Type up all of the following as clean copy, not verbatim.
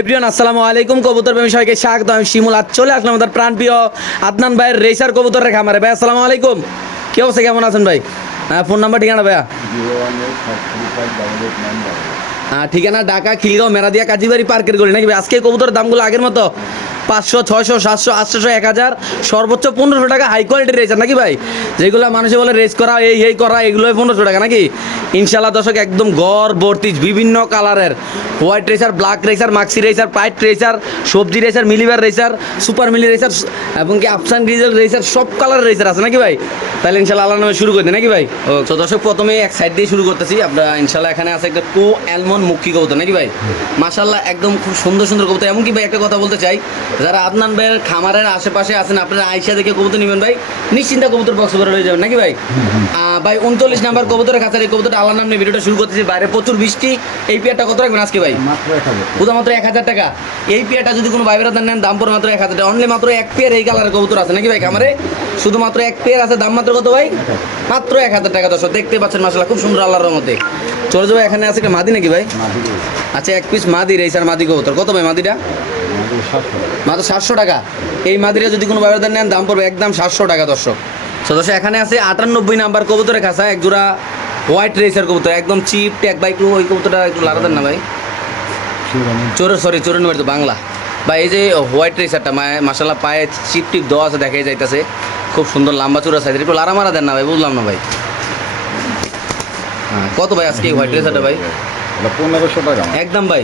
Everyone আসসালামু আলাইকুম। কবুতর প্রেমী সবাইকে স্বাগত। আমি শিমুল। আজ চলে আসলাম আমাদের প্রাণপ্রিয় আদনান ভাইয়ের রেসার কবুতরের খামারে। ভাই আসসালামু আলাইকুম, কি অবস্থা, কেমন আছেন ভাই? হ্যাঁ, ফোন নাম্বার ঠিকানা ভাইয়া? ঠিকানা ঢাকা খিলগাঁও মেরাদিয়া কাজীবাড়ি পার্কের গলি নাকি ভাই? আজকে কবুতরের দামগুলো আগের মতো 500, 600, 700, 800, 1000, সর্বোচ্চ 1500 টাকা হাই কোয়ালিটির রেসার নাকি ভাই? যেগুলো মানুষে বলে রেস করা এই করা, এগুলো 1500 টাকা নাকি? ইনশাল্লাহ দর্শক, একদম গড় ভর্তি বিভিন্ন কালারের হোয়াইট রেসার, ব্ল্যাক রেসার, মাক্সি রেসার, পাইট রেসার, সবজি রেসার, মিলিবার রেসার, সুপার মিলি রেসার এবং কি আফসান গ্রিজেল রেসার, সব কালারের রেসার আছে নাকি ভাই? তাহলে ইনশাল্লাহ আল্লাহ নামে শুরু করে দিই নাকি ভাই? ও তো দর্শক, প্রথমে এক সাইড দিয়ে শুরু করতেছি। আপনার ইনশাল্লাহ এখানে আছে একটা কো অ্যালমন্ড মুখী কবুতর নাকি ভাই? মাশাল্লাহ একদম খুব সুন্দর সুন্দর কবুতর। এমনকি ভাই একটা কথা বলতে চাই, যারা আদনান ভাইয়ের খামারের আশেপাশে আছেন, আপনারা আইসা দেখে কবুতর নেবেন ভাই, নিশ্চিন্তা কবুতর বক্স করে হয়ে যাবেন নাকি ভাই? ভাই 39 নাম্বার কবুতরের কাছে এই কবুতরটা আল্লাহর নাম নিয়ে ভিডিওটা শুরু করতেছি। বাইরে প্রচুর বৃষ্টি। এই পেয়ারটা কত রাখবেন আজকে ভাই? মাত্র 1000 টাকা। এই পেয়ারটা যদি কোনো ভাই বেড়াতে নেন, দাম পড়ে মাত্র 1000 টাকা। অনলি মাত্র এক পেয়ার এই কালারের কবুতর আছে নাকি ভাই খামারে? শুধুমাত্র এক পেয়ার আছে, দাম মাত্র কত ভাই? মাত্র 1000 টাকা। দর্শক দেখতে পাচ্ছেন মাশাআল্লাহ খুব সুন্দর আল্লাহর রহমতে। চলে যাবো, এখানে আছে একটা মাদি নাকি ভাই? আচ্ছা, এক পিস মাদি রেসার মাদি কবুতর। কত ভাই মাদিটা? মাত্র 700 টাকা। এই মাদিটা যদি কোনো ভাই বেড়াতে নেন, দাম পড়বে একদম 700 টাকা। দর্শক দর্শক এখানে আছে 98 নাম্বার কবুতরের কাছে এক জোড়া হোয়াইট রেসার কবুতর, একদম চিপ ট্যাগ ভাই। একটু ওই কবুতরটা একটু লাড়া দেন না ভাই। 94 তো বাংলা ভাই। এই যে হোয়াইট রেসারটা মাশাআল্লাহ পায়ে চিপ টিপ দেওয়া আছে, দেখাই যাইতেছে খুব সুন্দর লম্বা চূড়া সাইজের। একটু লাড়া মারা দেন না ভাই, বুঝলাম না ভাই। হ্যাঁ, কত ভাই আজকে এই হোয়াইট রেসারটা ভাই? 1500 টাকা একদম ভাই।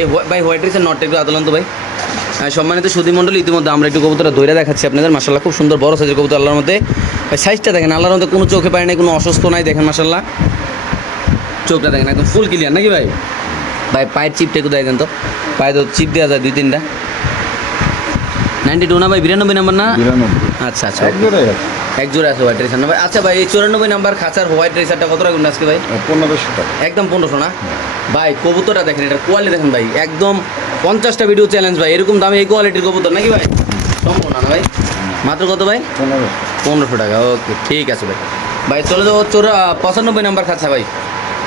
এই ভাই হোয়াইট রেসার নটটা একটু আদলন্ত ভাই। সম্মানিত সুধী মণ্ডলী, ইতিমধ্যে আমরা একটু কবুতরটা ধরে দেখাচ্ছি আপনাদের। মাশাআল্লাহ খুব সুন্দর বড় সাইজের কবুতর আল্লাহর মধ্যে। ভাই সাইজটা দেখেন, আল্লাহর মধ্যে কোনো চোখে পায় নাই, কোনো অসুস্থ নাই। দেখেন মাশাআল্লাহ চোখটা দেখেন একদম ফুল ক্লিয়ার নাকি ভাই? ভাই পায়ের চিপটা একটু দেয় দেন তো। পায়ে তো চিপ দেওয়া যায় 2-3টা। 92 না ভাই? 92 নাম্বার না? আচ্ছা আচ্ছা, এক জোড়া আছে হোয়াইট রেসার না ভাই? আচ্ছা ভাই, এই 94 নাম্বার খাঁচার হোয়াইট রেসারটা কত রাখবেন আজকে ভাই? 1500 টাকা। একদম 1500 না ভাই? কবুতরটা দেখেন, এটা কোয়ালিটি দেখেন ভাই, একদম 50টা ভিডিও চ্যালেঞ্জ ভাই। এরকম দামে এই কোয়ালিটির কবুতর নাকি ভাই? সম্ভব না ভাই? মাত্র কত ভাই? 1500 টাকা। ওকে ঠিক আছে ভাই। ভাই চলে যাবো 95 নাম্বার খাঁচা ভাই।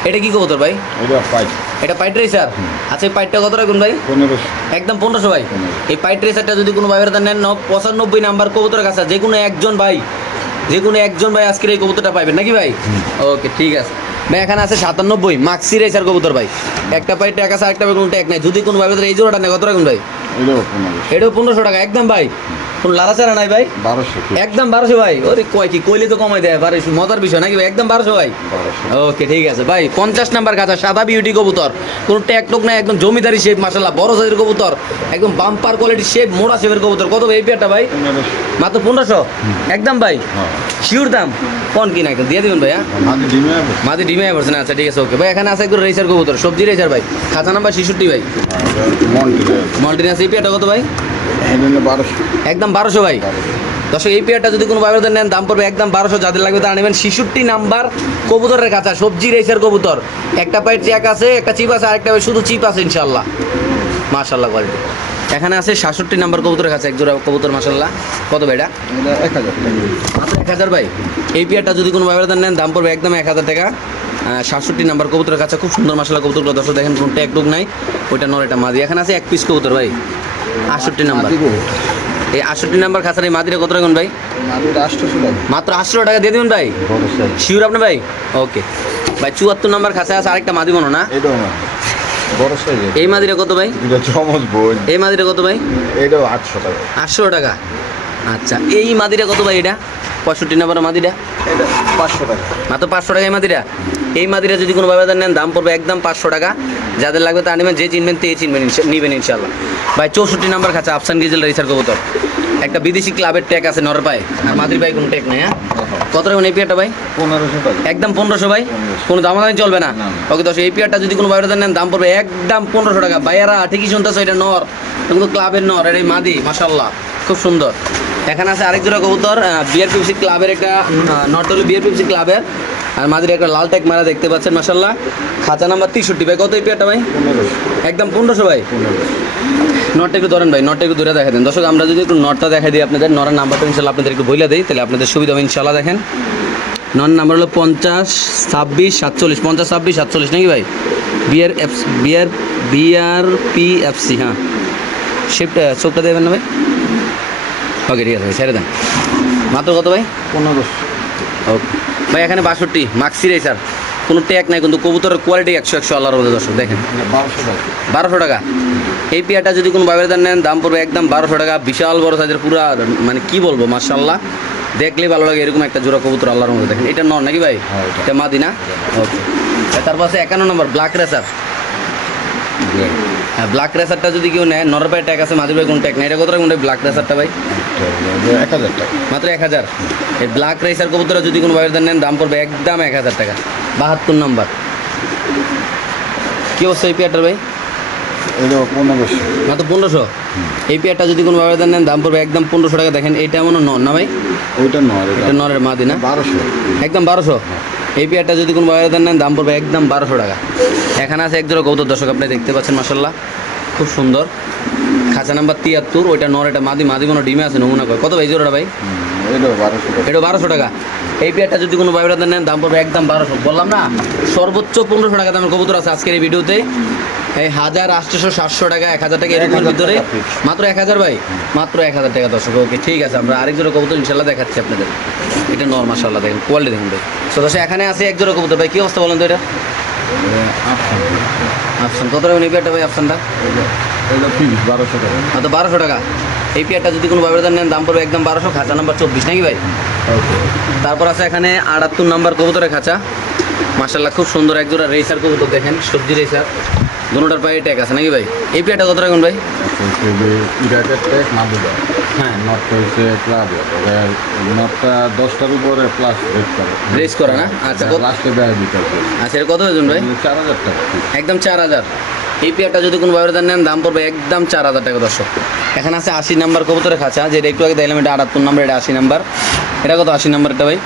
এটা কি কবুতর ভাই? এটা পাইট রেসার। আচ্ছা, এই পাইটটা কত রাখুন ভাই? 1500। একদম 1500 ভাই। এই পাইট রেসারটা যদি কোনো ভাইয়ের নেন, 95 নাম্বার কবুতরের কাছে যে কোনো একজন ভাই আজকের এই কবুতরটা পাইবেন নাকি ভাই? ওকে ঠিক আছে ভাই। এখানে আছে 97 মাক্সি রেসার কবুতর ভাই। একটা পাইট টাকা আছে, আরেকটা কোনো ট্যাগ নাই। যদি কোনো ভাইয়ের এই জোড়াটা নেই, কত রাখুন ভাই? এটাও 1500 টাকা একদম ভাই। কোনো লাড়াচাড়া নাই ভাই? 1200 একদম 1200 ভাই। ওরে কয় কি কইলে তো কমাই দেয়, 1200 মজার বিষয় নাকি ভাই? একদম 1200 ভাই। ওকে ঠিক আছে ভাই। 50 নাম্বার কাঁচা সাদা বিউটি কবুতর, কোনো ট্যাগ টোক নাই, একদম জমিদারি শেপ মাশাআল্লাহ, বড় সাইজের কবুতর, একদম বাম্পার কোয়ালিটি শেপ, মোড়া শেপের কবুতর। কত ভাই এই পেয়ারটা ভাই? মাত্র 1500 একদম ভাই। শিওর দাম কোন কি না দিয়ে দিবেন ভাই? মাদি ডিমে পড়ছে না? আচ্ছা ঠিক আছে ওকে ভাই। এখানে আছে একটু রেসার কবুতর, সবজি রেসার ভাই, খাঁচা নাম্বার 66 ভাই। মন্টিনাস। এই পেয়ারটা কত ভাই? একদম 1200 ভাই। দর্শক এই পেয়ারটা যদি কোনো ভাইদের নেন, দাম পড়বে একদম 1200। যাদের লাগবে তারা নেবেন 66 নাম্বার কবুতরের কাছে সবজি রেসার কবুতর। একটা পায়ের চেক আছে, একটা চিপ আছে, আরেকটা শুধু চিপ আছে ইনশাল্লাহ। মাশাল্লাহ কোয়ালিটি। এখানে আছে 67 নাম্বার কবুতরের কাছে এক জোড়া কবুতর মাশাল্লাহ। কত ভাই এটা? 1000 ভাই। এই পেয়ারটা যদি কোনো ভাইদের নেন, দাম পড়বে একদম 1000 টাকা। 67 নাম্বার কবুতরের কাছে খুব সুন্দর মাশাল্লাহ কবুতরগুলো। দর্শক দেখেন কোনো ট্যাগ টুক নাই, ওইটা নর, এটা মাদি। এখানে আছে এক পিস কবুতর ভাই, 68 নাম্বার। এই 68 নাম্বার খাঁচার এই মাদিটা কত রাখুন ভাই? মাত্র 800 টাকা দিয়ে দেবেন ভাই? শিওর আপনি ভাই? ওকে ভাই। 74 নাম্বার খাঁচা আছে আরেকটা মাদি মনো না? এই মাদিটা কত ভাই? এই মাদিটা কত ভাই? 800 টাকা। আচ্ছা, এই মাদিটা কত ভাই? এটা 65 নাম্বার মাদিটা, 500 টাকা। মাত্র 500 টাকা এই মাদিটা। এই মাদিটা যদি কোনো বাজার নেন, দাম পড়বে একদম 500 টাকা। যাদের লাগবে তা নেবেন, যে চিনবেন তে চিনবেন, নেবেন ইনশাল্লাহ ভাই। 64 নাম্বার খাঁচা আফসান গ্রিজেল রেসার কবুতর। একটা বিদেশি ক্লাবের ট্যাগ আছে নর পায়ে, আর মাদির পায়ে কোনো ট্যাগ নাই। হ্যাঁ, কত রাখবেন এই পেয়ারটা ভাই? 1500 টাকা। একদম 1500 ভাই। কোনো দামাদামি চলবে না? ওকে দর্শক, এই পেয়ারটা যদি কোনো বাজার নেন, দাম পড়বে একদম 1500 টাকা। ভাইয়ারা ঠিকই শুনতেছো, এটা নর, কিন্তু ক্লাবের নর, এটা এই মাদি মাশাআল্লাহ খুব সুন্দর। এখানে আছে আরেক জোড়া কবুতর, বিআরপিএফসি ক্লাবের একটা নট হলো বিআরপিএফসি ক্লাবের, আর মাদির একটা লাল ট্যাগ মারা দেখতে পাচ্ছেন মাশাআল্লাহ। খাঁচা নাম্বার 63 ভাই। কত এই পেয়ারটা ভাই? 1500 একদম 1500 ভাই। নটটা একটু ধরেন ভাই, নটটা একটু দূরে দেখা দেন। দর্শক আমরা যদি একটু নটটা দেখা দিই আপনাদের, নরের নাম্বারটা ইনশাল্লাহ আপনাদের একটু বইলা দিই, তাহলে আপনাদের সুবিধা হবে ইনশাল্লাহ। দেখেন নন নাম্বার হলো 50 26 47, 50 26 47 নাকি ভাই? BRPFC, হ্যাঁ। শিফট চোখটা দেবেন না ভাই? ওকে, ঠিক আছে ভাই, ছেড়ে দেন। মাত্র কত ভাই? 1500। ওকে ভাই, এখানে 62 মাক্সি রেসার, কোনো ট্যাগ নাই, কিন্তু কবুতরের কোয়ালিটি 100 আল্লাহর মধ্যে দর্শক দেখেন। 1200 টাকা। 1200 টাকা। এই পেয়ারটা যদি কোনো বাইরের দাম নেন দাম পড়বে একদম 1200 টাকা। বিশাল বড় সাইজের, পুরা মানে কি বলবো, মাশাআল্লাহ, দেখলেই ভালো লাগে এরকম একটা জোড়া কবুতর আল্লাহর মধ্যে দেখেন। এটা নর নাকি ভাই? হ্যাঁ, এটা। এটা মাদি না? ওকে। তারপর আছে 51 নম্বর ব্ল্যাক রেসার। হ্যাঁ, ব্ল্যাক রেসারটা যদি কেউ নেয়, নরের পায়ে ট্যাগ আছে, মাদির পায়ে কোনো ট্যাগ নেই। এটা কত টাকা ব্ল্যাক রেসারটা ভাই? 1000 টাকা। মাত্র 1000। এই ব্ল্যাক রেসার কবুতরটা যদি কোনো বাইরের দাম নেন দাম পড়বে একদম 1000 টাকা। 72 নম্বর। কি অবস্থা এই পেয়ারটার ভাই? এটা 1500। মাত্র 1500। এই পেয়ারটা যদি কোনো ব্যবধান নেন দাম পড়বে একদম 1500 টাকা। দেখেন এইটা এমন নর না ভাই? ওইটা নয়, এটা নরের মাদি না? 1200। একদম 1200। এই পেয়ারটা যদি কোনো ব্যবধান নেন দাম পড়বে একদম 1200 টাকা। এখানে আছে এক জোড়া কবুতর দর্শক, আপনি দেখতে পাচ্ছেন, মাশাআল্লাহ খুব সুন্দর। খাঁচা নাম্বার 73, ওইটা নর, এটা মাদি। মাদি কোনো ডিমে আছে নমুনা করে। কত ভাই জোড়াটা ভাই? এটা 1200 টাকা। এটা 1200 টাকা। এই পেয়ারটা যদি কোনো ব্যবধান নেন দাম পড়বে একদম 1200। বললাম না, সর্বোচ্চ 1500 টাকা দামের কবুতর আছে আজকের এই ভিডিওতে। এই 1000, 800, 700 টাকা, 1000 টাকা এরকমের 1000 ভিতরে টাকা fix। মাত্র 1000 ভাই, মাত্র 1000 টাকা দর্শক। ওকে, ঠিক আছে, আমরা আরেক জোড়া কবুতর ইনশাল্লাহ দেখাচ্ছি আপনাদের। এটা নর, মাশাআল্লাহ দেখেন কোয়ালিটি দেখুন ভাই। তো দর্শক এখানে আছে এক জোড়া কবুতর ভাই, কি অবস্থা বলেন তো এটা? আফসান কত টাকা এই পেয়ারটা ভাই? আফসানটা এটা ফিক্স 1200 টাকা। মাত্র 1200 টাকা। এই পেয়ারটা যদি কোনো ব্যবধান নেন দাম পড়বে একদম 1200। খাঁচা নাম্বার 24 নাকি ভাই? ওকে। তারপর আছে এখানে 78 নাম্বার কবুতরের খাঁচা, মাশাআল্লাহ খুব সুন্দর এক জোড়া রেসার কবুতর দেখেন, সবজি রেসার, দুটোটার পায়ে ট্যাগ আছে নাকি ভাই? এই পেয়ারটা কত টাকা ভাই? ইরাকের ট্যাগ মাদুদা। হ্যাঁ, নট হয়েছে ক্লাব। নটটা 10টার উপরে প্লাস রেট করে। রেস করে না? আচ্ছা, লাস্টে দেয় দিতে হবে। আচ্ছা, এটা কত ওজন ভাই? 4000 টাকা। একদম 4000। এই পেয়ারটা যদি কোনো ব্যবধান নেন দাম পড়বে একদম 4000 টাকা দর্শক। এখানে আছে 80 নাম্বার কবুতরের খাঁচা, যেটা একটু আগে দিলাম, এটা 78 নাম্বার, এটা 80 নাম্বার। এটা কত 80 নাম্বার এটা ভাই?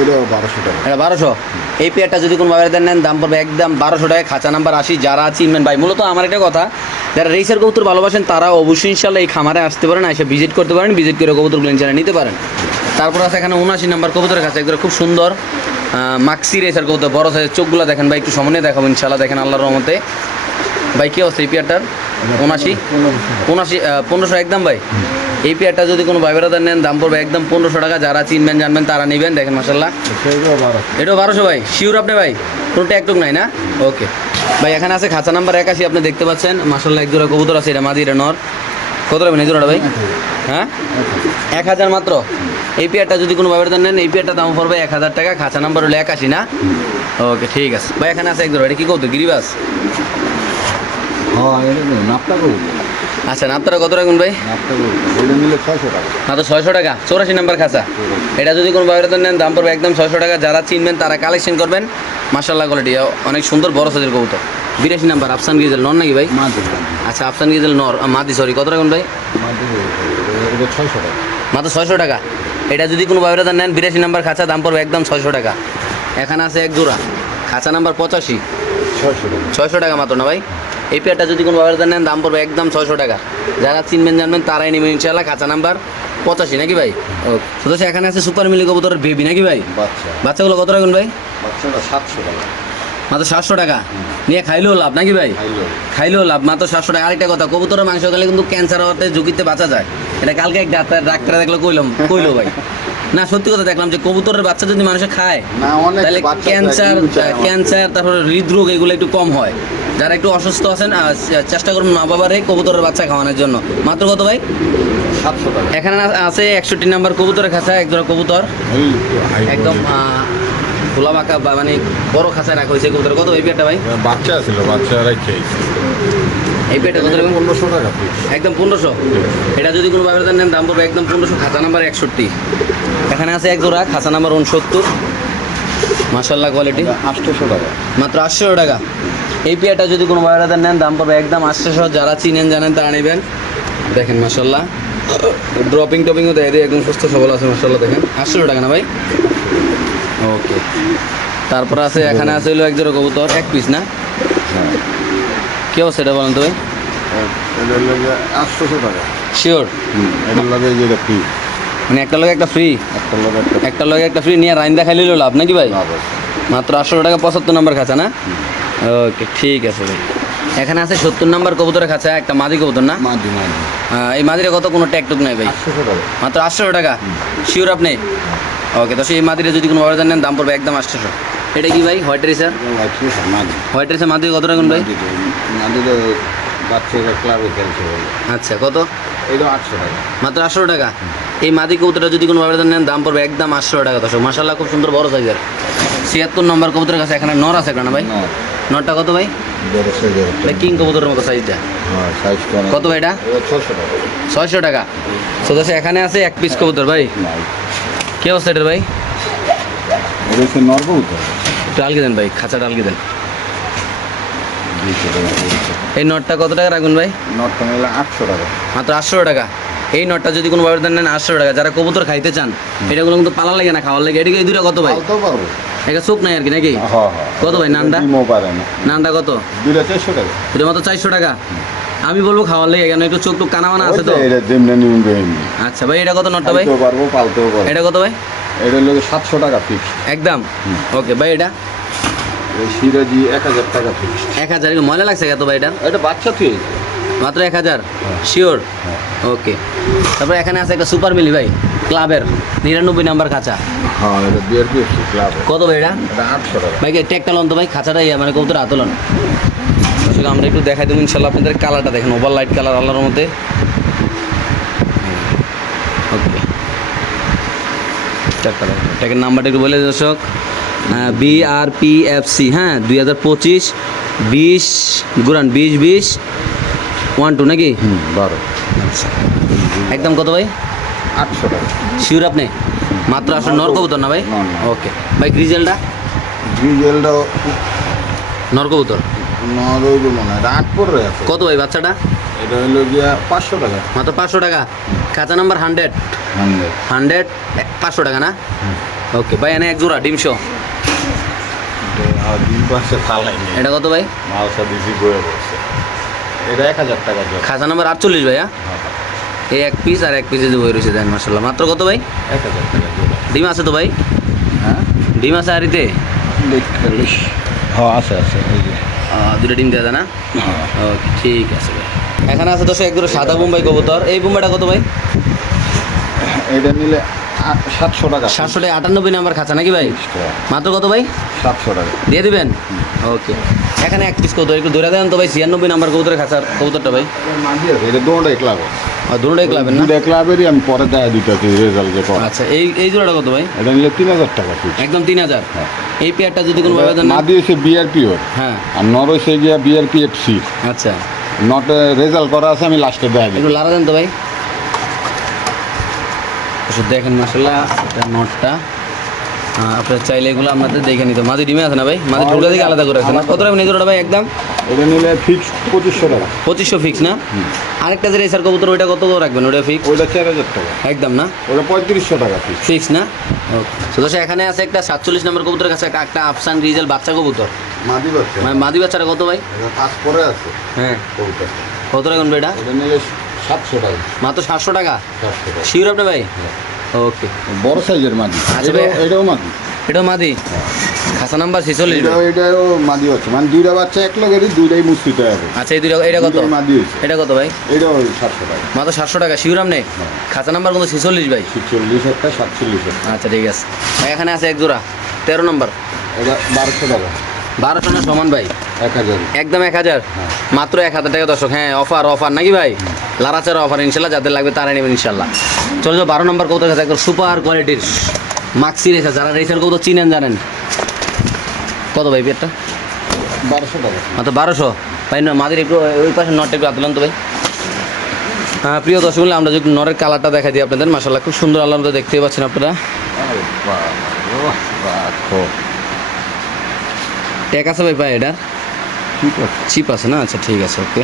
এটা 1200 টাকা। এটা 1200। এই পেয়ারটা যদি কোনো ব্যবধান নেন দাম পড়বে একদম 1200 টাকা। খাঁচা নাম্বার 80। যারা চিনবেন ভাই, মূলত আমার একটা কথা, যারা রেসার কবুতর ভালোবাসেন তারা অবশ্যই ইনশাল্লাহ এই খামারে আসতে পারেন, এসে ভিজিট করতে পারেন, ভিজিট করে কবুতরগুলো ইনশাল্লাহ নিতে পারেন। তারপর আছে এখানে 79 নাম্বার কবুতরের কাছে একদম খুব সুন্দর মাক্সি রেসার কবুতর, বড় সাইজের, চোখগুলো দেখেন ভাই, একটু সামনে দেখাবো ইনশাল্লাহ। দেখেন আল্লাহর রহমতে ভাই, কি অবস্থা এই পেয়ারটার? 79 1500 একদম ভাই। এই পেয়ারটা যদি কোনো ভাই বেড়াদার নেন দাম পড়বে একদম 1500 টাকা। যারা চিনবেন জানবেন তারা নেবেন। দেখেন মাশাআল্লাহ, সেটাও 1200। এটাও 1200 ভাই। শিওর আপনি ভাই? কোনো ট্যাগটুক নাই না? ওকে ভাই, এখানে আছে খাঁচা নাম্বার 81, আপনি দেখতে পাচ্ছেন, মাশাআল্লাহ এক জোড়া কবুতর আছে, এটা মাদি, এটা নর। কত রাখবেন এই জোড়াটা ভাই? হ্যাঁ, 1000 মাত্র। এই পেয়ারটা যদি কোনো ভাইয়ের নেন এই পেয়ারটা দাম পড়বে 1000 টাকা। খাঁচা নাম্বার হলো 81 না? ওকে, ঠিক আছে ভাই। এখানে আছে এক জোড়া, এটা কি কবুতর? গিরিবাস? হ্যাঁ, এটা নাপটা করবো। আচ্ছা, নাপটা কত রাখবেন ভাই? নাপটা করবো, এটা নিলে 600 টাকা। মাত্র 600 টাকা। 84 নাম্বার খাঁচা। এটা যদি কোনো ভাইয়ের নেন দাম পড়বে একদম 600 টাকা। যারা চিনবেন তারা কালেকশন করবেন। মাশাআল্লাহ কোয়ালিটি অনেক সুন্দর, বড় সাইজের কবুতর। 82 নাম্বার আফসান গিজেল নর নাকি ভাই? মাদি। আচ্ছা, আফসান গিজেল নর, মাদি, সরি, কত রাখবেন ভাই? মাদি এটা 600 টাকা। মাত্র 600 টাকা। এটা যদি কোনো ভাইয়ের নেন 82 নাম্বার খাঁচা, দাম পড়বে একদম 600 টাকা। এখানে আছে এক জোড়া খাঁচা নাম্বার 85, 600 টাকা। 600 টাকা মাত্র না ভাই? এই পেয়ারটা যদি কোনো ভাইয়ের নেন দাম পড়বে একদম 600 টাকা। যারা চিনবেন জানবেন তারাই নেবেন ইনশাআল্লাহ। খাঁচা নাম্বার 85 নাকি ভাই? ওকে। তো এখানে আছে সুপার মিলি কবুতরের বেবি নাকি ভাই? বাচ্চা। বাচ্চাগুলো কত রাখবেন ভাই? বাচ্চাটা 700 টাকা। মাত্র 700 টাকা। নিয়ে খাইলেও লাভ নাকি ভাই? খাইলো। খাইলেও লাভ, মাত্র 700 টাকা। আরেকটা কথা, কবুতরের মাংস খেলে কিন্তু ক্যান্সার হওয়াতে ঝুঁকিতে বাঁচা যায়। এটা কালকে এক ডাক্তার দেখলো কইলো ভাই, না সত্যি কথা দেখলাম যে কবুতরের বাচ্চা যদি মানুষে খায় না, অনেক তাহলে বাচ্চা ক্যান্সার তারপরে হৃদরোগ এগুলো একটু কম হয়। যারা একটু অসুস্থ আছেন চেষ্টা করুন মা বাবারে কবুতরের বাচ্চা খাওয়ানোর জন্য। মাত্র কত ভাই? 700 টাকা। এখানে আছে 61 নাম্বার কবুতরের খাঁচা, এক জোড়া কবুতর একদম খোলা বাঁকা, মানে বড় খাঁচায় রাখা হয়েছে কবুতর। কত এই পেয়ারটা ভাই? বাচ্চা ছিল, বাচ্চারাই খেয়েছে। এই পেয়ারটা কত রাখবেন? 1500 টাকা পিস। একদম 1500। এটা যদি কোনো ব্যবধান নেন দাম পড়বে একদম 1500। খাঁচা নাম্বার 61। এখানে আছে এক জোড়া খাঁচা নাম্বার 69, মাশাআল্লাহ কোয়ালিটি, 800 টাকা। মাত্র 800 টাকা। এই পেয়ারটা যদি কোনো ব্যবধান নেন দাম পড়বে একদম 800। যারা চিনেন জানেন তারা নেবেন। দেখেন মাশাআল্লাহ, ড্রপিং টপিংও দেয়, একদম সুস্থ সবল আছে মাশাআল্লাহ। দেখেন 800 টাকা না ভাই? ওকে। তারপর আছে এখানে আছে হলো এক জোড়া কবুতর, এক পিস না? হ্যাঁ, কি অবস্থা এটা বলেন তো ভাই? এটা লাগে 800 টাকা। শিওর? এটা লাগে যেটা পিস। মানে একটা লগে একটা ফ্রি, একটা লোক একটা একটা লগে একটা ফ্রি নিয়ে রাইন্দা খাইলে লাভ নাকি ভাই? লাভ আছে। মাত্র 800 টাকা 75 নাম্বার খাঁচা না? ওকে ঠিক আছে ভাই। এখানে আছে 70 নাম্বার কবুতরের খাঁচা, একটা মাদি কবুতর না? মাদি মাদি এই মাদিরে কত কোনো ট্যাগটুক নাই ভাই? 800 টাকা। মাত্র 800 টাকা শিওর আপনি? ওকে তো সেই মাদিরে যদি কোনো ব্যবধান নেন দাম পড়বে একদম 800। এটা কি ভাই হোয়াইট রেসার? মাদি হোয়াইট রেসার মাদি কত টাকা ভাই? মাদিটা বাচ্চারা ক্লাবে খেলছে বলে। আচ্ছা কত? এটা 800 টাকা। মাত্র 800 টাকা। এই মাদি কবুতরটা যদি কোনো ব্যবধান নেন দাম পড়বে একদম 800 টাকা। দর্শক মাশাআল্লাহ খুব সুন্দর বড় সাইজের। 76 নম্বর কবুতরের কাছে এখানে নর আছে কেন ভাই? নরটা কত ভাই? এটা কিং কবুতরের মতো সাইজটা। হ্যাঁ সাইজটা কত ভাই এটা? 600 টাকা। 600 টাকা। তো দর্শক এখানে আছে এক পিস কবুতর ভাই। কি অবস্থা এটার ভাই? এটা হচ্ছে নরকবুতর। একটু আলগে দেন ভাই, খাঁচাটা আলগে দেন। 200 টাকা। এই নটটা কত টাকা রাখবেন ভাই? নটটা নিলে 800 টাকা। মাত্র 800 টাকা। এই নটটা যদি কোনো ব্যবধান নেন 800 টাকা। যারা কবুতর খাইতে চান এটাগুলো কিন্তু পালা লাগে না, খাওয়ার লাগে। এদিকে এই দুটো কত ভাই? পালতেও পারবো। এটা চোখ নাই আর কি নাকি? হ্যাঁ হ্যাঁ। কত ভাই নানটা? ডিমও পারে না। নানটা কত? দুইটা 400 টাকা। এটা মাত্র 400 টাকা। আমি বলবো খাওয়ার লেগে, কেন একটু চোখ টুক কানামানা আছে তো। এটা যেমনি নিয়ম এমনি। আচ্ছা ভাই এটা কত নটটা ভাই? পালতেও পারবো পালতেও পারবো। এটা কত ভাই? এটা হলো 700 টাকা ফিক্স। একদম ওকে ভাই। এটা সিরাজি 1000 টাকা ফিক্স। 1000। ময়লা লাগছে কত ভাই এটা? এটা বাচ্চা তুই মাত্র 1000 শিওর? ওকে। তারপর এখানে আছে একটা সুপার মিলি ভাই ক্লাবের 99 নাম্বার খাঁচা। হ্যাঁ এটা বিআরপিএফসি ক্লাব। কত ভাই এটা? এটা 800 টাকা। ভাই ট্যাগটা লন তো ভাই, খাঁচাটা মানে কবুতর আতলন। আসলে আমরা একটু দেখাই দেবো ইনশাল্লাহ। আপনাদের কালারটা দেখেন, ওভার লাইট কালার আল্লাহর মধ্যে। ওকে ট্যাগটা দেখেন, ট্যাগের নাম্বারটা একটু বলে দিন দর্শক। BRPFC হ্যাঁ 2025 20 গুরান 20 12 নাকি? 12। আচ্ছা একদম কত ভাই? 800 টাকা। শিওর আপনি? মাত্র আসলে নর কবুতর না ভাই? নর, নর। ওকে ভাই গ্রিজেলটা? ডিজেলটাও নর কবুতর নরইব মনে হয়। 8 পরে আছে। কত ভাই বাচ্চাটা? এটা হলো গিয়া 500 টাকা। মাত্র 500 টাকা। খাঁচা নাম্বার 100 100 500 টাকা না? ওকে ভাই এনে এক জোড়া ডিম শো। আর ডিম পাশে ফালাই নেই। এটা কত ভাই? মালসা দিছি বয়ে বসে। এটা 1000 টাকা জোড়া। খাঁচা নাম্বার 48 ভাইয়া। এই এক পিস আর এক পিসে যে বই রয়েছে দেন মাশাআল্লাহ। মাত্র কত ভাই? 1000 টাকা জোড়া। ডিম আছে তো ভাই? হ্যাঁ ডিম আছে আরিতে? হ্যাঁ আছে আছে এই যে। দুটো ডিম দেওয়া যায় না? হ্যাঁ। ওকে ঠিক আছে ভাই। এখানে আছে দর্শক এক দুটো সাদা বোম্বাই কবুতর। এই বোম্বাইটা কত ভাই? এটা নিলে 700 টাকা। 700 টাকা 98 নাম্বার খাঁচা নাকি ভাই? মাত্র কত ভাই? 700 টাকা। দিয়ে দিবেন? ওকে। এখানে এক পিস কবুতর একটু ধরে দেন তো ভাই। 96 নাম্বার কবুতরের খাঁচার কবুতরটা ভাই। মাঝি আছে এটা দুটোই ক্লাবে। আর দুটোটাই ক্লাবের না? দুটো ক্লাবেরই আমি পরে দেয় দিতেছি রেজাল্ট যে পরে। আচ্ছা এই জোড়াটা কত ভাই? এটা নিলে 3000 টাকা ফিক্স। একদম 3000। এই পেয়ারটা যদি কোনো ব্যবধান না? মাদি হচ্ছে বিআরপিও হ্যাঁ আর নর হচ্ছে গিয়া বিআরপিএফসি। আচ্ছা নটে রেজাল্ট করা আছে, আমি লাস্টে দেয় দিই। একটু লাড়া দেন তো ভাই। ওষুধ দেখেন মাসাল্লাহ এটা নটটা। আপনার চাইলে এগুলো আপনাদের দেখে নিতে। মাঝে ডিমে আছে না ভাই? মাঝে ঢোকা দিকে আলাদা করে আছে না? কত টাকা নিজের ভাই? একদম এটা নিলে ফিক্স 2500 টাকা। 2500 ফিক্স না? আরেকটা যে রেসার কবুতর ওইটা কত রাখবেন? ওইটা ফিক্স ওইটা 4000 টাকা। একদম না? ওটা 3500 টাকা ফিক্স। ফিক্স না? ওকে। তো দর্শক এখানে আছে একটা 47 নম্বর কবুতরের কাছে একটা আফসান রিজেল বাচ্চা কবুতর। মাদি বাচ্চা। মানে মাদি বাচ্চাটা কত ভাই? এটা 5 পরে আছে হ্যাঁ কবুতর। কত রাখবেন ভাই এটা? এটা নিলে 700 টাকা। মাত্র 700 টাকা? 700 টাকা। শিওর আপনি ভাই? ওকে বড় সাইজের মাদি। আচ্ছা ভাই। এটাও মাদি। এটাও মাদি? খাসা নাম্বার 46। এটাও মাদি হচ্ছে, মানে দুইটা বাচ্চা এক লগেরই দুইটাই মুস্তিত হবে। আচ্ছা এই দুটো এটা কত? দুইটাই মাদি হয়েছে। এটা কত ভাই? এটাও 700 টাকা। মাত্র 700 টাকা শিওর আপনি? খাসা নাম্বার কিন্তু 46 ভাই। 46 একটা 47 একটা। আচ্ছা ঠিক আছে ভাই। এখানে আছে এক জোড়া 13 নম্বর। এটা 1200 টাকা। 1200 না সমান ভাই? 1000। একদম 1000। মাত্র 1000 টাকা দর্শক। হ্যাঁ অফার নাকি ভাই? লারাচার অফার ইনশাল্লাহ, যাদের লাগবে তারাই নেবেন ইনশাল্লাহ। চলো যাও 12 নম্বর কবুতর কাছে একদম সুপার কোয়ালিটির মাক্সি রেসার। যারা রেসার কবুতর চিনেন জানেন। কত ভাই পেটটা? 1200 টাকা। মাত্র 1200 ভাই। মাদের একটু ওই পাশে নটটা একটু আতলাম তো ভাই। হ্যাঁ প্রিয় দর্শক বলে আমরা যদি নরের কালারটা দেখা দিই আপনাদের, মাশাআল্লাহ খুব সুন্দর আল্লাহর মতো দেখতেই পাচ্ছেন আপনারা। আরে বাবা, ট্যাগ আছে ভাই পায় এটার? ঠিক আছে। চিপ আছে না? আচ্ছা ঠিক আছে ওকে।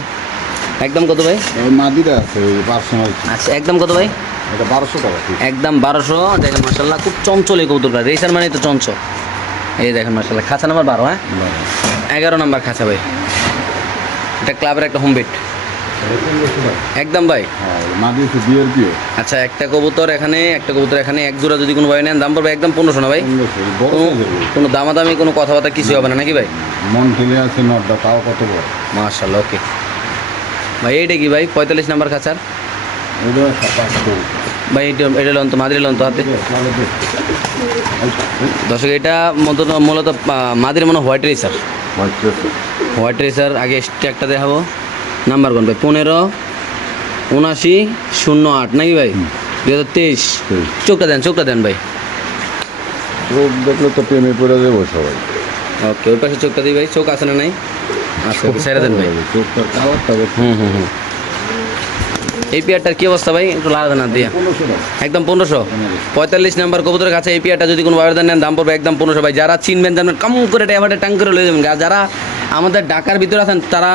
একদম কত ভাই? এই মাদিটা আছে ওই পার্সোনাল। আচ্ছা একদম কত ভাই? এটা 1200 টাকা ঠিক। একদম 1200। দেখেন মাশাআল্লাহ খুব চঞ্চল এই কবুতরটা। রেসার মানে তো চঞ্চল। এই দেখেন মাশাআল্লাহ খাঁচা নাম্বার 12। হ্যাঁ 11 নাম্বার খাঁচা ভাই। এটা ক্লাবের একটা হোম বেড। একদম ভাই। হ্যাঁ মাদি হচ্ছে বিয়ের বিয়ে। আচ্ছা একটা কবুতর এখানে এক জোড়া যদি কোনো ভাই নেন দাম পড়বে একদম 1500 না ভাই? 1500 বড় কোনো size এর গরু। কোনো দামাদামি কোনো কথাবার্তা কিছু হবে না নাকি ভাই? মন খেলে আছে নটটা তাও কত বড়। মাশাআল্লাহ ওকে ভাই। এইটা কি ভাই 45 নাম্বার খাঁচার এটা 700 ভাই? এটা লন তো মাদির লন তো হাতে দর্শক। এটা মূলত মাদির মনে হোয়াইট রেসার। হোয়াইট রেসার আগে একটা দেখাবো। নাম্বার কোন ভাই? 15-79-08 নাকি ভাই? 2023। চোখটা দেন ভাই। রোগ দেখলে তো প্রেমে পড়ে যাবো সবাই। ওকে ওই পাশে চোখটা দিই ভাই। চোখ আছে না নাই? আচ্ছা ওকে ছেড়ে দেন ভাই। চোখটার কালারটা হুম। এই পেয়ারটার কি অবস্থা ভাই? একটু লাগাতে না দিয়ে 1500 টাকা। একদম 1500। 45 নাম্বার কবুতরের কাছে এই পেয়ারটা যদি কোনো বায়ুদান নেন দাম পড়বে একদম 1500 ভাই। যারা চিনবেন জানবেন কম করে টাইভারটা টাং করে লয়ে যাবেন। আর যারা আমাদের ঢাকার ভিতরে আছেন তারা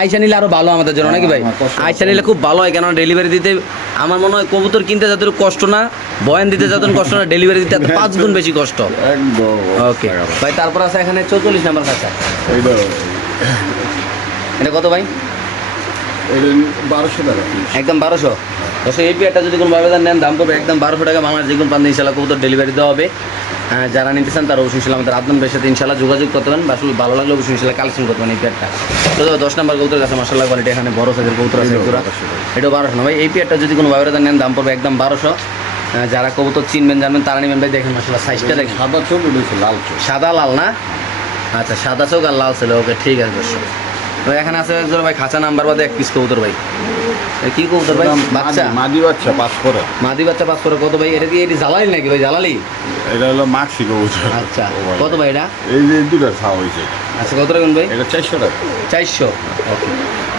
আইসা নিলে আরও ভালো আমাদের জন্য নাকি ভাই? আইসা নিলে খুব ভালো হয়, কেন ডেলিভারি দিতে আমার মনে হয় কবুতর কিনতে যাদের কষ্ট না, বয়ান দিতে যাদের কষ্ট না, ডেলিভারি দিতে 5 গুণ বেশি কষ্ট। একদম ওকে ভাই। তারপর আছে এখানে 44 নাম্বার খাঁচা। এইটা এটা কত ভাই? এটা 1200 টাকা পিস। একদম 1200। দর্শক এই পেয়ারটা যদি কোনো বায়ুদান নেন দাম পড়বে একদম 1200 টাকা। বাংলাদেশ যে কোনো প্রান্তে ইনশাল্লাহ কবুতর ডেলিভারি দেওয়া হবে। যারা নিতে চান তারা অবশ্যই ইনশাল্লাহ আমাদের আদনান ভাইয়ের সাথে ইনশাল্লাহ যোগাযোগ করতে পারেন, বা আসলে ভালো লাগলে অবশ্যই ইনশাল্লাহ কালেকশন করতে পারেন এই পেয়ারটা। তো 10 নাম্বার কবুতর আছে মাশাআল্লাহ কোয়ালিটি। এখানে বড় সাইজের কবুতর আছে এগুলো। এটাও 1200 না ভাই। এই পেয়ারটা যদি কোনো বায়ুদান নেন দাম পড়বে একদম 1200। যারা কবুতর চিনবেন জানবেন তারা নেবেন ভাই। দেখেন মাশাআল্লাহ সাইজটা দেখেন। সাদা চোখ এটা হচ্ছে লাল চোখ। সাদা লাল না? আচ্ছা সাদা চোখ আর লাল ছিল। ওকে ঠিক আছে দর্শক। তো এখানে আছে একজন ভাই খাঁচা নাম্বার বাদে এক পিস কবুতর ভাই। কি কবুতর ভাই? বাচ্চা মাদি বাচ্চা 5 করে। মাদি বাচ্চা 5 করে। কত ভাই? এটা কি এটি জ্বালালি নাকি ভাই? জ্বালালি? এটা হলো মাক্সি কবুতর। আচ্ছা কত ভাই এটা? এই যে দুটো ছাও হয়েছে। আচ্ছা কত টাকা ভাই? এটা 400 টাকা। 400। ওকে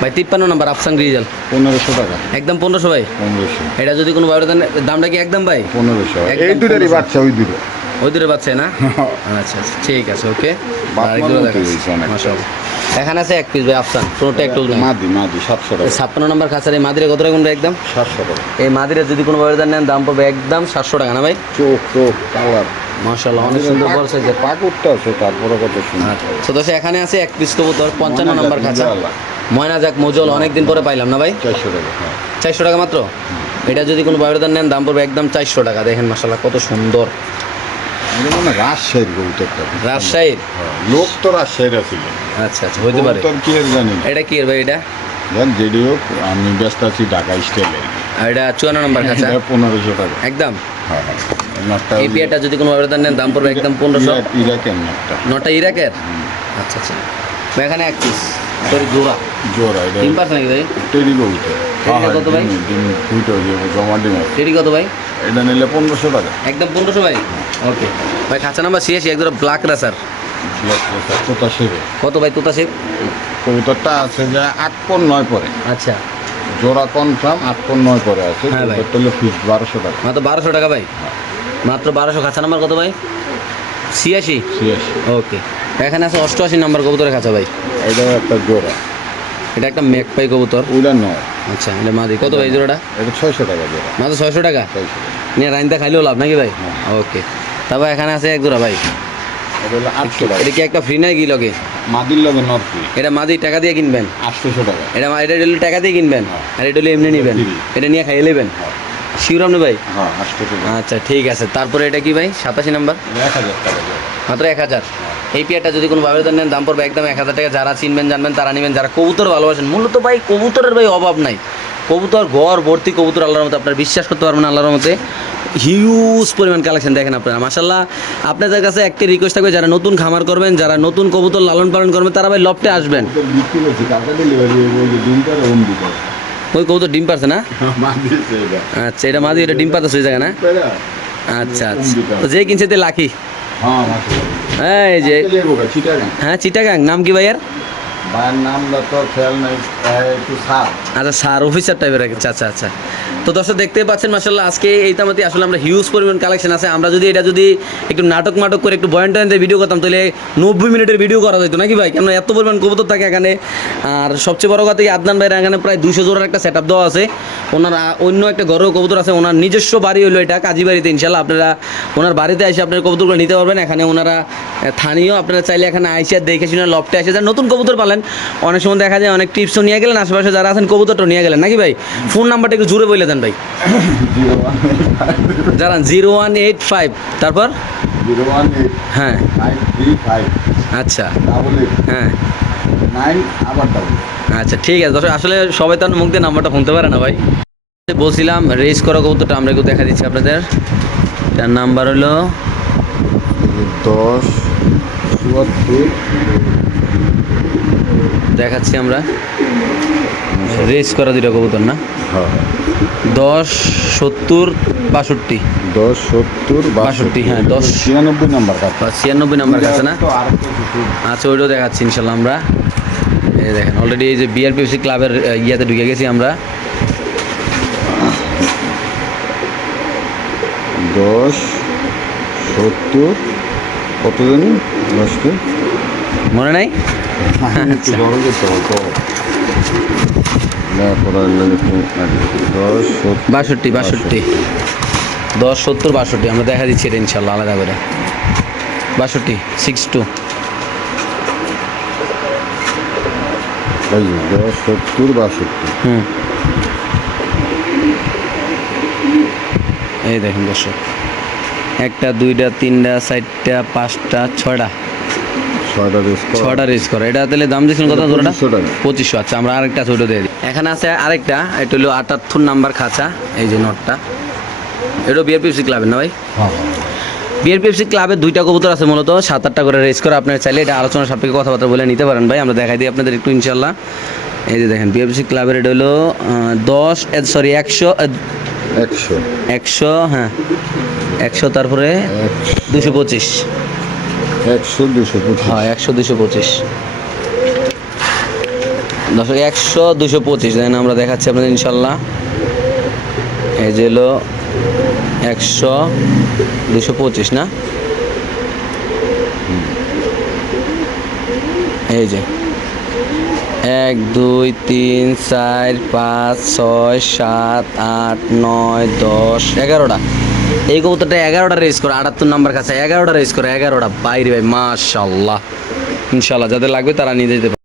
ভাই। 53 নাম্বার আফসান গ্রিজাল 1500 টাকা। একদম 1500 ভাই। 1500। এটা যদি কোনো ভাবে দামটা কি একদম ভাই? 1500। একদম এই দুটোরই 1500 বাচ্চা ওই দুটো। ওই দূরে বাচ্চা না? আচ্ছা ঠিক আছে ওকে। বাপ আরেক মার জোড়া মতোই দেখাচ্ছি। হয়েছে অনেকটা। মাশাআল্লাহ। এখানে আছে এক পিস ভাই আফসান, কোনোটা একটু নাই। মাদি 700 টাকা। 56 নাম্বার খাঁচার এই মাদিরে কত টাকা ভাই? একদম 700 টাকা। এই মাদিরে যদি কোনো ভাবে নেন দাম পড়বে একদম 700 টাকা না ভাই? চোখ কালার মাশাআল্লাহ অনেক সুন্দর বড় সাইজের। পাকুরটা আছে তারপরে কত সুন্দর। তো দোষ এখানে আছে এক পিস কবুতর 55 নাম্বার খাঁচা। ময়না যাক মজল অনেকদিন পরে পাইলাম না ভাই? 400 টাকা। 400 টাকা মাত্র। এটা যদি কোনো বায়ুদান নেন দাম পড়বে একদম 400 টাকা। দেখেন মাশাআল্লাহ কত সুন্দর। এটা মানে রাজশাহীর কবুতরটা। রাজশাহীর লোক তো রাজশাহীর ছিল। আচ্ছা হইতে পারে। কবুতর কি আর জানি। এটা কি এর ভাই? এটা দেন যেটি হোক আমি ব্যস্ত আছি ঢাকা স্টাইলে। আর এটা 54 নাম্বার খাঁচা 1500 টাকা। একদম। হ্যাঁ নটটা এই পেয়ারটা যদি কোনো বায়ুদান নেন দাম পড়বে একদম 1500। ইরাকের নটটা। নটা ইরাকের। আচ্ছা ভাই এখানে এক পিস সরি জোড়া জোড়া এটা 3% নাকি ভাই? টেরি কবুতর। টেরি কত ভাই? ডিম ফুটো দিয়ে জমা ডিম আছে। টেরি কত ভাই? এটা নিলে 1500 টাকা। একদম 1500 ভাই। ওকে ভাই। খাঁচা নাম্বার 86 একদম ব্ল্যাক রাসার তোতা শেখে কত ভাই? তোতা শেপ কবুতরটা আছে যে 8/9 পরে। আচ্ছা জোড়া কনফার্ম 8/9 পরে আছে। হ্যাঁ ভাই। কবুতরটা হলো ফিক্স 1200 টাকা। মাত্র 1200 টাকা ভাই। মাত্র 1200। খাঁচা নাম্বার কত ভাই? 86। 86। ওকে এখানে আছে 88 নাম্বার কবুতরের খাঁচা ভাই। এটাও একটা জোড়া। এটা একটা মেকপাই কবুতর। ওইটা নয়। আচ্ছা এটা মাদি কত ভাই জোড়াটা? এটা 600 টাকা জোড়া। মাত্র 600 টাকা। 600 নিয়ে রাইনটা খাইলেও লাভ নাকি ভাই? ওকে তারপর এখানে আছে এক জোড়া ভাই। এটা হলো 800 টাকা। এটা কি একটা ফ্রি নাই কি লগে? মাদির লগে নট ফ্রি। এটা মাদি টাকা দিয়ে কিনবেন? 800 টাকা। এটা হলো টাকা দিয়ে কিনবেন আর এটা হলো এমনি নেবেন? এটা নিয়ে খাইয়ে নেবেন শিওর আপনি ভাই? হ্যাঁ 800 টাকা। আচ্ছা ঠিক আছে। তারপরে এটা কি ভাই? 87 নাম্বার 1000 টাকা জোড়া। মাত্র 1000। এই পেয়ারটা যদি কোনো বায়ুদান নেন দাম পড়বে একদম 1000 টাকা। যারা চিনবেন জানবেন তারা নেবেন। যারা কবুতর ভালোবাসেন মূলত ভাই কবুতরের ভাই অভাব নাই। কবুতর ঘর ভর্তি কবুতর আল্লাহর মতে। আপনার বিশ্বাস করতে পারবেন আল্লাহর মতে হিউজ পরিমাণ কালেকশন দেখেন আপনারা মাশাআল্লাহ। আপনাদের কাছে একটা রিকোয়েস্ট থাকবে যারা নতুন খামার করবেন, যারা নতুন কবুতর লালন পালন করবেন তারা ভাই লফটে আসবেন। তো বিক্রি করছি কাকা ডেলিভারি ওই যে ডিমটা ওম দিতে। ওই কবুতর ডিম পারছে না? মাদিছে এটা। আচ্ছা এটা মাদি এটা ডিম পারছে ওই জায়গা না? পেরা। আচ্ছা তো যে কিনছে তে লাকি। হ্যাঁ মাশাআল্লাহ। এই যে চিটাগাং। হ্যাঁ চিটাগাং। নাম কি ভাইয়ার? ভাইয়ের নামটা তো খেয়াল নাই। একটু সার। আচ্ছা স্যার অফিসার টাইপের আচ্ছা তো দর্শক দেখতেই পাচ্ছেন মাশাআল্লাহ আজকে এই তামাতে আসলে আমরা হিউজ পরিমাণ কালেকশন আছে। আমরা যদি এটা যদি একটু নাটক করে একটু বয়ান টয়ান দিয়ে ভিডিও করতাম তাহলে 90 মিনিটের ভিডিও করা যেত নাকি ভাই? কেন এত পরিমাণ কবুতর থাকে এখানে। আর সবচেয়ে বড় কথা কি আদনান ভাইয়ের এখানে প্রায় 200 জোড়ার একটা সেট আপ দেওয়া আছে। ওনার অন্য একটা ঘরেও কবুতর আছে, ওনার নিজস্ব বাড়ি হলো এটা কাজী বাড়িতে। ইনশাল্লাহ আপনারা ওনার বাড়িতে এসে আপনার কবুতরগুলো নিতে পারবেন। এখানে ওনারা স্থানীয়, আপনারা চাইলে এখানে আইসে দেখে শুনে লফটে এসে যান। নতুন কবুতর পালেন, অনেক সময় দেখা যায় অনেক টিপসও নিয়ে গেলেন, আশেপাশে যারা আছেন কবুতরটাও নিয়ে গেলেন নাকি ভাই? ফোন নাম্বারটা একটু জুড়ে বলে দেন ভাই। 01 জানান 0185, তারপর 018 হ্যাঁ 535 আচ্ছা 88 হ্যাঁ 9 আবার ডাবল। আচ্ছা ঠিক আছে দর্শক, আসলে সবাই তো আর মুখ দিয়ে নাম্বারটা শুনতে পারে না ভাই। বলছিলাম রেস করা কবুতরটা আমরা একটু দেখা দিচ্ছি আপনাদের। তার নাম্বার হলো 10 74 দেখাচ্ছি আমরা, রেস করা দুটো কবুতর না, হ্যাঁ 10 70 62 10 70 62 হ্যাঁ 10 96 নাম্বার কাছে 96 নাম্বার কাছে না। তো আর কিছু আচ্ছা ওইটাও দেখাচ্ছি ইনশাল্লাহ আমরা। এই দেখেন অলরেডি এই যে বিআরপিএফসি ক্লাবের ইয়াতে ঢুকে গেছি আমরা। 10 70 কত জানি লাস্টে মনে নাই? একটু ধরো যেতে হবে তো না পড়ার লাগে তো 10 62 10 70 62 আমরা দেখা দিচ্ছি এটা ইনশাল্লাহ আলাদা করে। 62 62 এই 10 70 62 হুম এই দেখেন দর্শক, একটা দুইটা তিনটা চারটা পাঁচটা ছয়টা 6টা রেস ছয়টা রেস করে। এটা তাহলে দাম দিয়েছিলেন কত ধরোটা? 2500 টাকা। 2500। আচ্ছা আমরা আরেকটা ছোট দিয়ে দিই। এখানে আছে আরেকটা, এটা হলো 78 নাম্বার খাঁচা, এই যে নটটা, এটা বিআরপিএফসি ক্লাবের না ভাই? হ্যাঁ বিআরপিএফসি ক্লাবের দুইটা কবুতর আছে মূলত 7-8টা করে রেস করে। আপনার চাইলে এটা আলোচনা সাপেক্ষে কথাবার্তা বলে নিতে পারেন ভাই, আমরা দেখাই দিই আপনাদের একটু ইনশাল্লাহ। এই যে দেখেন বিআরপিএফসি ক্লাবের এটা হলো 100 হ্যাঁ 100 তারপরে 225 100 225 হ্যাঁ 100 225 দর্শক 100 225 দেখেন আমরা দেখাচ্ছি আপনাদের ইনশাল্লাহ। এই যে হলো 100 225 না, এই যে 1 2 3 4 5 6 7 8 9 10 11টা। এই কবুতরটা 11টা রেস করে, 78 নাম্বার কাছে 11টা রেস করে, 11টা বাইরে ভাই মাশাআল্লাহ। ইনশাআল্লাহ যাদের লাগবে তারা নিয়ে যেতে পারে।